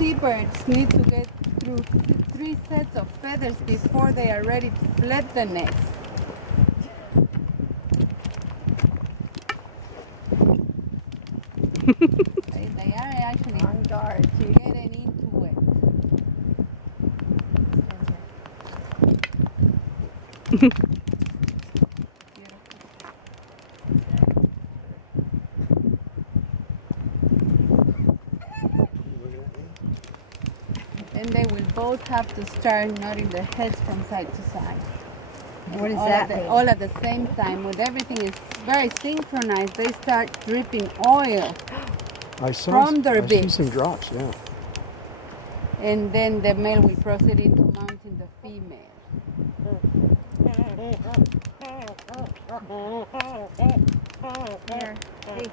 seabirds need to get through 3 sets of feathers before they are ready to flip the nest. They are actually on guard to getting into it. Then they will both have to start nodding their heads from side to side. What does that mean? All at the same time. When everything is very synchronized, they start dripping oil from their beaks. I see some drops, yeah. And then the male will proceed into mounting the female. Here. Hey.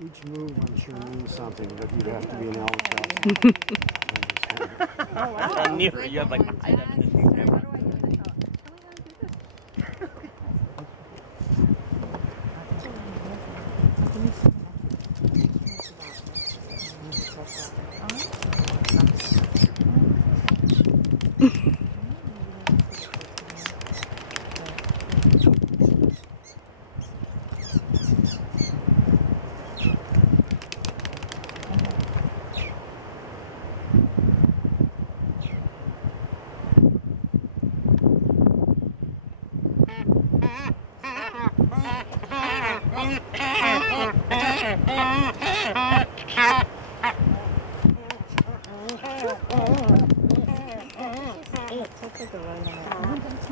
Each move, I'm sure, means something, but you'd have to be an albatros. Oh, wow. I knew you had like a high definition camera.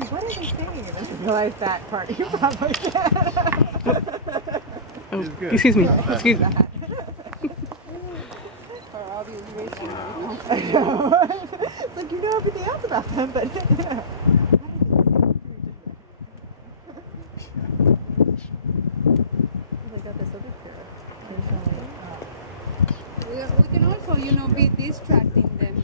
What are they saying? I didn't realize that part. You probably Oh, excuse me. Excuse me. For obvious reasons. I know. It's like you know everything else about them, but yeah. They got this other pair. We can also, be distracting them